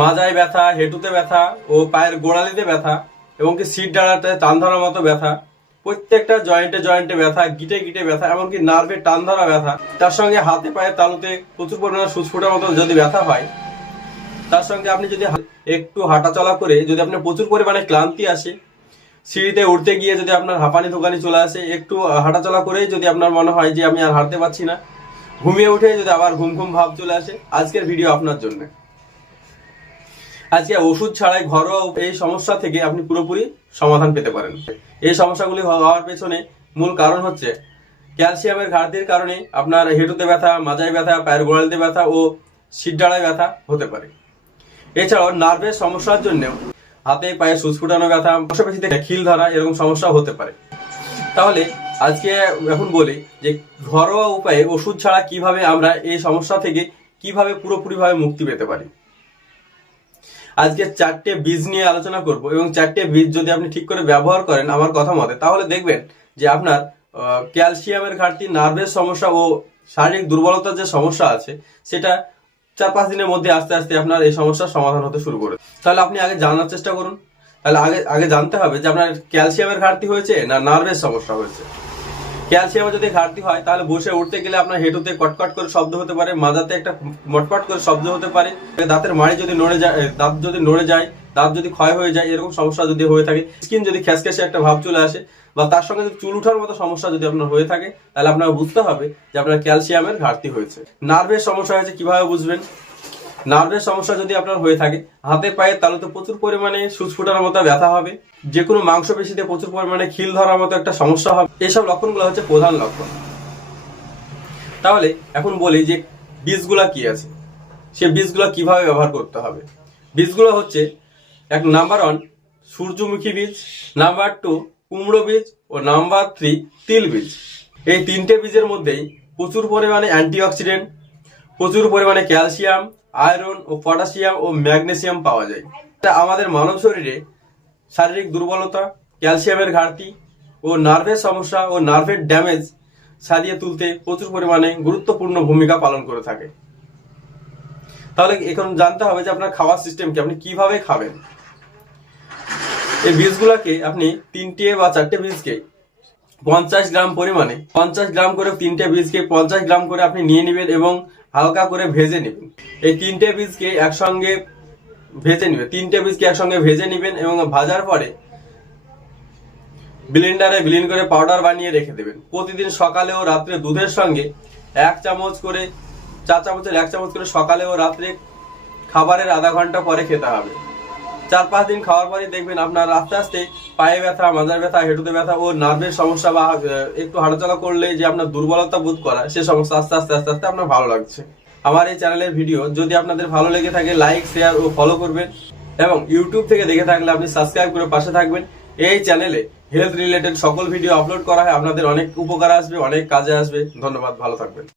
মাজায় ব্যথা, হেঁটুতে ব্যথা ও পায়ের গোড়ালিতে ব্যথা এবং কি সিট ডাঁড়াতে টান ধরার মতো ব্যথা, প্রত্যেকটা জয়েন্টে জয়েন্টে ব্যথা, গিটে গিটে ব্যথা, এমনকি নার্ভে টান ধরা ব্যথা, তার সঙ্গে হাতে পায়ে তালুতে প্রচুর পরিমাণে সুচফুটার মতো যদি ব্যথা হয়, তার সঙ্গে আপনি যদি একটু হাঁটাচলা করে যদি আপনার প্রচুর পরিমাণে ক্লান্তি আসে, সিঁড়িতে উঠতে গিয়ে যদি আপনার হাঁপানি ধোকানি চলে আসে, একটু হাঁটাচলা করে যদি আপনার মনে হয় যে আমি আর হাঁটতে পারছি না, ঘুমিয়ে উঠে যদি আবার ঘুম ঘুম ভাব চলে আসে, আজকের ভিডিও আপনার জন্য। আজকে ওষুধ ছাড়াই ঘরোয়া এই সমস্যা থেকে আপনি পুরোপুরি সমাধান পেতে পারেন। এই সমস্যাগুলি হওয়ার পেছনে মূল কারণ হচ্ছে ক্যালসিয়ামের ঘাটতির কারণে আপনার হেঁটুতে ব্যথা, মাজায় ব্যথা, পায়ের গোড়ালিতে ব্যথা ও শিরদাঁড়ায় ব্যথা হতে পারে। এছাড়াও নার্ভের সমস্যার জন্যও হাতে পায়ে সুচ ফুটানো ব্যথা, মাংসপেশিতে খিল ধরা এরকম সমস্যা হতে পারে। তাহলে আজকে এখন বলি যে ঘরোয়া উপায়ে ওষুধ ছাড়া কিভাবে আমরা এই সমস্যা থেকে কিভাবে পুরোপুরিভাবে মুক্তি পেতে পারি। আজকে 4টে বীজ নিয়ে আলোচনা করব এবং 4টে বীজ যদি আপনি ঠিক করে ব্যবহার করেন আমার কথা মতে, তাহলে দেখবেন যে আপনার ক্যালসিয়ামের ঘাটতি, নার্ভের সমস্যা ও শারীরিক দুর্বলতার যে সমস্যা আছে সেটা 4-5 দিনের মধ্যে আস্তে আস্তে আপনার এই সমস্যার সমাধান হতে শুরু করে। তাহলে আপনি আগে জানার চেষ্টা করুন। তাহলে আগে জানতে হবে যে আপনার ক্যালসিয়ামের ঘাটতি হয়েছে না নার্ভের সমস্যা হয়েছে। ক্যালসিয়ামের যদি ঘাটতি হয় তাহলে বসে উঠতে গেলে আপনার হেঁটুতে কটকট করে শব্দ হতে পারে, মাজাতে একটা মটপট করে শব্দ হতে পারে, দাঁতের মাড়ি যদি নড়ে যায়, দাঁত যদি নড়ে যায়, দাঁত যদি ক্ষয় হয়ে যায়, এরকম সমস্যা যদি হয়ে থাকে, স্কিন যদি খ্যাসখ্যাসে একটা ভাব চলে আসে বা তার সঙ্গে যদি চুল উঠার মতো সমস্যা যদি আপনার হয়ে থাকে, তাহলে আপনার বুঝতে হবে যে আপনার ক্যালসিয়ামের ঘাটতি হয়েছে। নার্ভের সমস্যা হয়েছে কিভাবে বুঝবেন? নার্ভের সমস্যা যদি আপনার হয়ে থাকে, হাতে পায়ে তালুতে প্রচুর পরিমাণে সুচ ফুটানোর মতো ব্যথা হবে, যে কোনো মাংসপেশিতে প্রচুর পরিমাণে খিল ধরার মতো একটা সমস্যা হবে। এইসব লক্ষণগুলো হচ্ছে প্রধান লক্ষণ। তাহলে এখন বলি যে বীজগুলা কি আছে, সে বীজগুলো কিভাবে ব্যবহার করতে হবে। বীজগুলো হচ্ছে নাম্বার 1 সূর্যমুখী বীজ, নাম্বার 2 কুমড়ো বীজ ও নাম্বার 3 তিল বীজ। এই 3টে বীজের মধ্যেই প্রচুর পরিমাণে অ্যান্টিঅক্সিডেন্ট, প্রচুর পরিমাণে ক্যালসিয়াম, আয়রন ও পটাশিয়াম ও ম্যাগনেসিয়াম পাওয়া যায়। আমাদের মানব শরীরে শারীরিক দুর্বলতা, ক্যালসিয়ামের ঘাটতি ও নার্ভের সমস্যা ও নার্ভের ড্যামেজ সারিয়ে তুলতে প্রচুর পরিমাণে গুরুত্বপূর্ণ ভূমিকা পালন করে থাকে। তাহলে এখন জানতে হবে যে আপনার খাওয়ার সিস্টেম কি, আপনি কিভাবে খাবেন। এই বীজগুলোকে আপনি 3টে বা 4টে বীজকে 50 গ্রাম পরিমাণে, 50 গ্রাম করে 3টে বীজকে 50 গ্রাম করে আপনি নিয়ে নেবেন এবং হালকা করে ভেজে নেবেন। এই 3টে বীজকে একসঙ্গে ভেজে নেবেন, 3টে বীজকে একসঙ্গে ভেজে নেবেন এবং ভাজার পরে ব্লেন্ডারে ব্লেন্ড করে পাউডার বানিয়ে রেখে দেবেন। প্রতিদিন সকালে ও রাত্রে দুধের সঙ্গে 1 চামচ করে, 4 চামচের 1 চামচ করে সকালে ও রাত্রে খাবারের আধা ঘন্টা পরে খেতে হবে। 4-5 দিন খাওয়ার পরে দেখবেন আপনার আস্তে আস্তে পায়ে ব্যথা, মাজার ব্যথা, হেঁটুতে ব্যথা ও নার্ভের সমস্যা বা একটু হাঁটাচলা করলে যে আপনার দুর্বলতা বোধ করা, সে সমস্যা আস্তে আস্তে আস্তে আস্তে আপনার ভালো লাগছে। আমার এই চ্যানেলের ভিডিও যদি আপনাদের ভালো লেগে থাকে লাইক, শেয়ার ও ফলো করবেন এবং ইউটিউব থেকে দেখে থাকলে আপনি সাবস্ক্রাইব করে পাশে থাকবেন। এই চ্যানেলে হেলথ রিলেটেড সকল ভিডিও আপলোড করা হয়, আপনাদের অনেক উপকার আসবে, অনেক কাজে আসবে। ধন্যবাদ, ভালো থাকবেন।